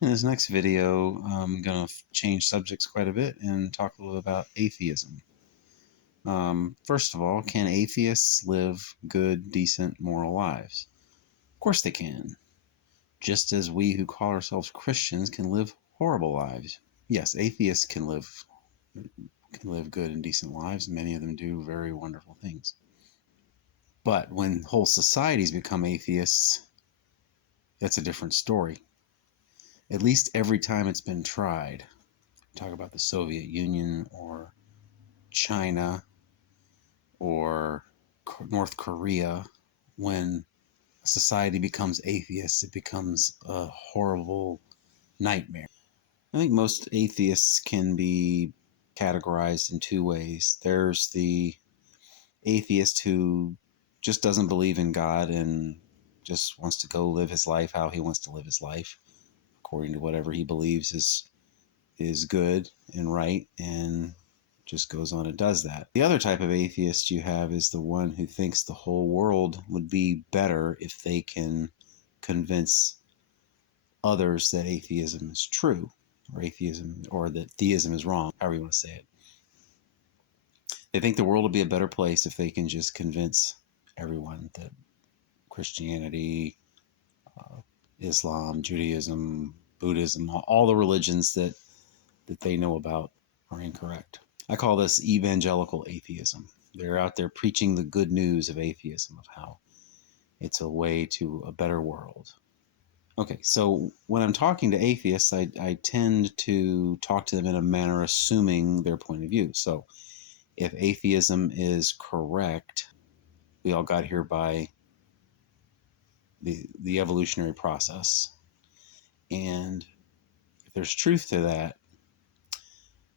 In this next video, I'm going to change subjects quite a bit and talk a little about atheism. First of all, can atheists live good, decent, moral lives? Of course they can. Just as we who call ourselves Christians can live horrible lives. Yes, atheists can live good and decent lives. Many of them do very wonderful things. But when whole societies become atheists, that's a different story. At least every time it's been tried. Talk about the Soviet Union or China or North Korea. When a society becomes atheist, it becomes a horrible nightmare. I think most atheists can be categorized in two ways. There's the atheist who just doesn't believe in God and just wants to go live his life how he wants to live his life, according to whatever he believes is good and right, and just goes on and does that. The other type of atheist you have is the one who thinks the whole world would be better if they can convince others that atheism is true, or that theism is wrong, however you want to say it. They think the world will be a better place if they can just convince everyone that Christianity, Islam, Judaism, Buddhism, all the religions that they know about are incorrect. I call this evangelical atheism. They're out there preaching the good news of atheism, of how it's a way to a better world. Okay, so when I'm talking to atheists, I tend to talk to them in a manner assuming their point of view. So if atheism is correct, we all got here by the evolutionary process. And if there's truth to that,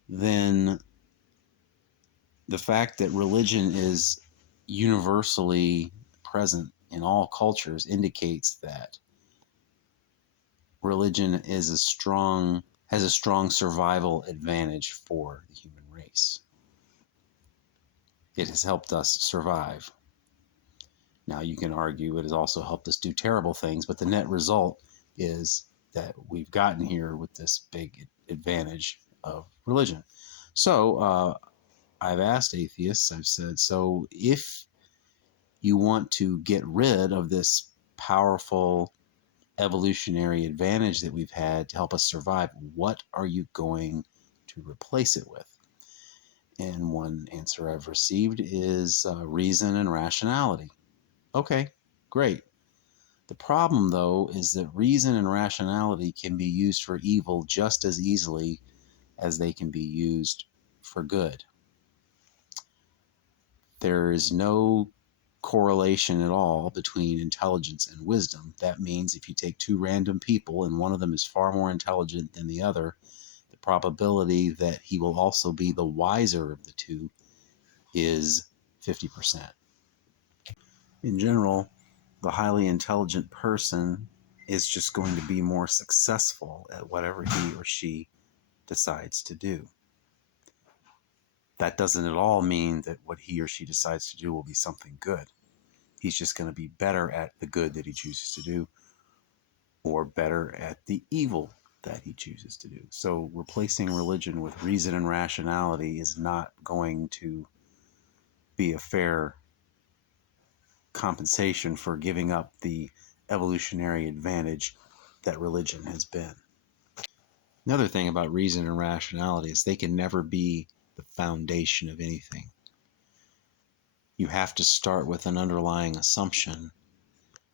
then the fact that religion is universally present in all cultures indicates that religion has a strong survival advantage for the human race. It has helped us survive. Now you can argue it has also helped us do terrible things, but the net result is that we've gotten here with this big advantage of religion. So I've asked atheists, I've said, so if you want to get rid of this powerful evolutionary advantage that we've had to help us survive, what are you going to replace it with? And one answer I've received is reason and rationality. Okay, great. The problem, though, is that reason and rationality can be used for evil just as easily as they can be used for good. There is no correlation at all between intelligence and wisdom. That means if you take two random people and one of them is far more intelligent than the other, the probability that he will also be the wiser of the two is 50%. In general, the highly intelligent person is just going to be more successful at whatever he or she decides to do. That doesn't at all mean that what he or she decides to do will be something good. He's just going to be better at the good that he chooses to do, or better at the evil that he chooses to do. So replacing religion with reason and rationality is not going to be a fair compensation for giving up the evolutionary advantage that religion has been. Another thing about reason and rationality is they can never be the foundation of anything. You have to start with an underlying assumption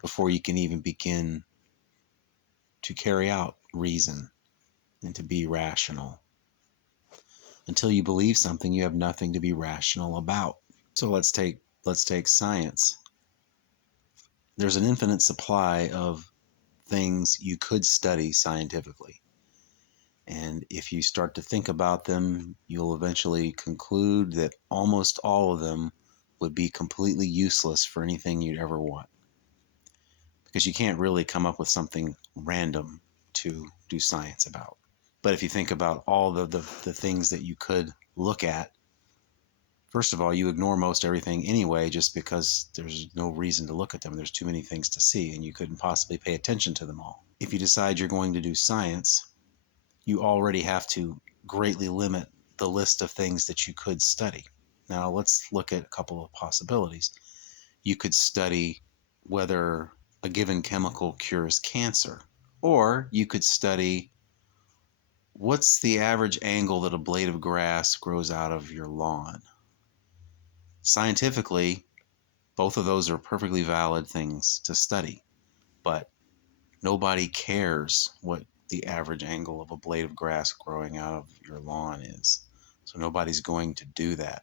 before you can even begin to carry out reason and to be rational. Until you believe something, you have nothing to be rational about. So let's take science. There's an infinite supply of things you could study scientifically. And if you start to think about them, you'll eventually conclude that almost all of them would be completely useless for anything you'd ever want. Because you can't really come up with something random to do science about. But if you think about all the things that you could look at, first of all, you ignore most everything anyway, just because there's no reason to look at them. There's too many things to see, and you couldn't possibly pay attention to them all. if you decide you're going to do science, you already have to greatly limit the list of things that you could study. Now, let's look at a couple of possibilities. You could study whether a given chemical cures cancer, or you could study what's the average angle that a blade of grass grows out of your lawn. Scientifically, both of those are perfectly valid things to study, but nobody cares what the average angle of a blade of grass growing out of your lawn is. So nobody's going to do that.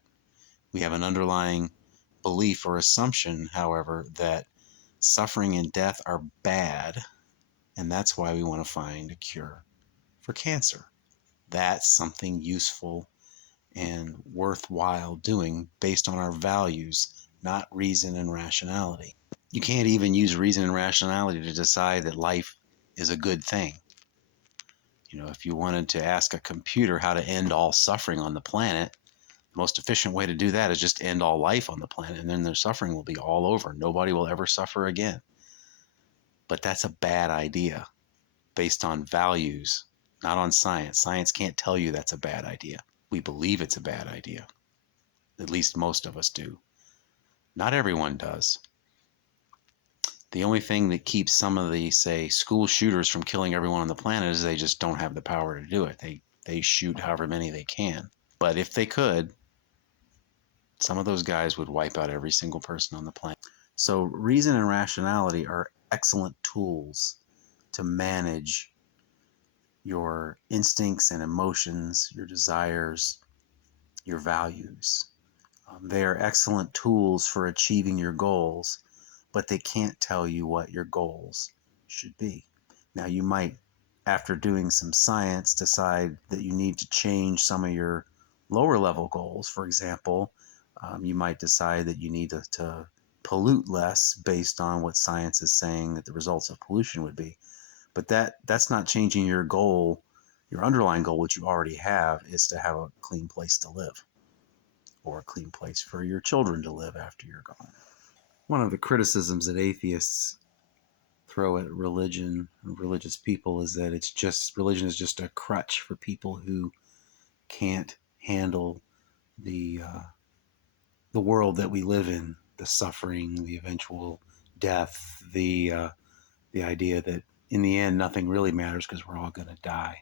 We have an underlying belief or assumption, however, that suffering and death are bad, and that's why we want to find a cure for cancer. That's something useful and worthwhile doing based on our values, not reason and rationality. You can't even use reason and rationality to decide that life is a good thing. You know, if you wanted to ask a computer how to end all suffering on the planet, the most efficient way to do that is just end all life on the planet, and then their suffering will be all over. Nobody will ever suffer again. But that's a bad idea based on values, not on science. Science can't tell you that's a bad idea. We believe it's a bad idea. At least most of us do. Not everyone does. The only thing that keeps some of the, say, school shooters from killing everyone on the planet is they just don't have the power to do it. They shoot however many they can. But if they could, some of those guys would wipe out every single person on the planet. So reason and rationality are excellent tools to manage your instincts and emotions, your desires, your values. They are excellent tools for achieving your goals, but they can't tell you what your goals should be. Now, you might, after doing some science, decide that you need to change some of your lower level goals. For example, you might decide that you need to pollute less based on what science is saying that the results of pollution would be. But that's not changing your goal. Your underlying goal, which you already have, is to have a clean place to live, or a clean place for your children to live after you're gone. One of the criticisms that atheists throw at religion and religious people is that religion is just a crutch for people who can't handle the world that we live in, the suffering, the eventual death, the idea that in the end nothing really matters because we're all going to die,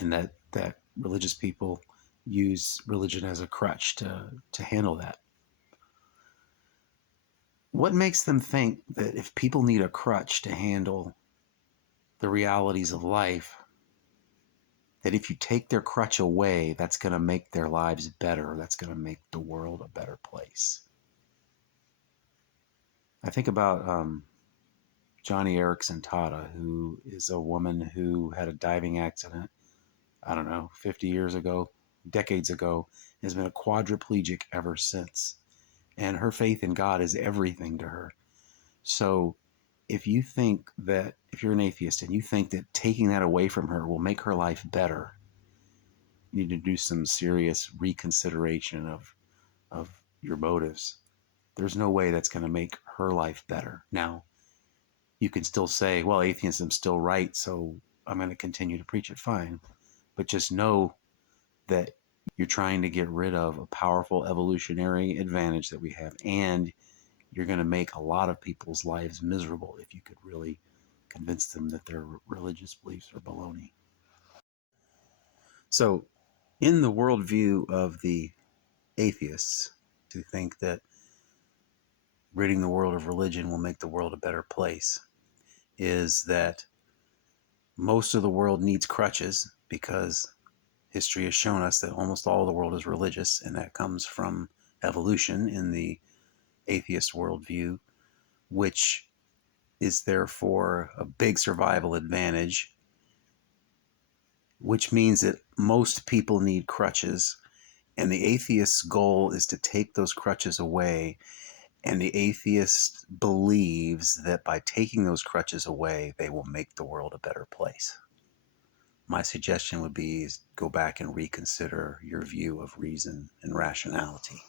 and that religious people use religion as a crutch to handle that. What makes them think that if people need a crutch to handle the realities of life, that if you take their crutch away, that's going to make their lives better, that's going to make the world a better place? I think about Johnny Erickson Tata, who is a woman who had a diving accident, I don't know, 50 years ago, decades ago, has been a quadriplegic ever since. And her faith in God is everything to her. So if you think that, if you're an atheist and you think that taking that away from her will make her life better, you need to do some serious reconsideration of your motives. There's no way that's going to make her life better. Now, you can still say, well, atheism's still right, so I'm going to continue to preach it. Fine. But just know that you're trying to get rid of a powerful evolutionary advantage that we have, and you're going to make a lot of people's lives miserable if you could really convince them that their religious beliefs are baloney. So, in the worldview of the atheists, who think that ridding the world of religion will make the world a better place, is that most of the world needs crutches because history has shown us that almost all of the world is religious, and that comes from evolution in the atheist worldview, which is therefore a big survival advantage, which means that most people need crutches, and the atheist's goal is to take those crutches away. And the atheist believes that by taking those crutches away, they will make the world a better place. My suggestion would be go back and reconsider your view of reason and rationality.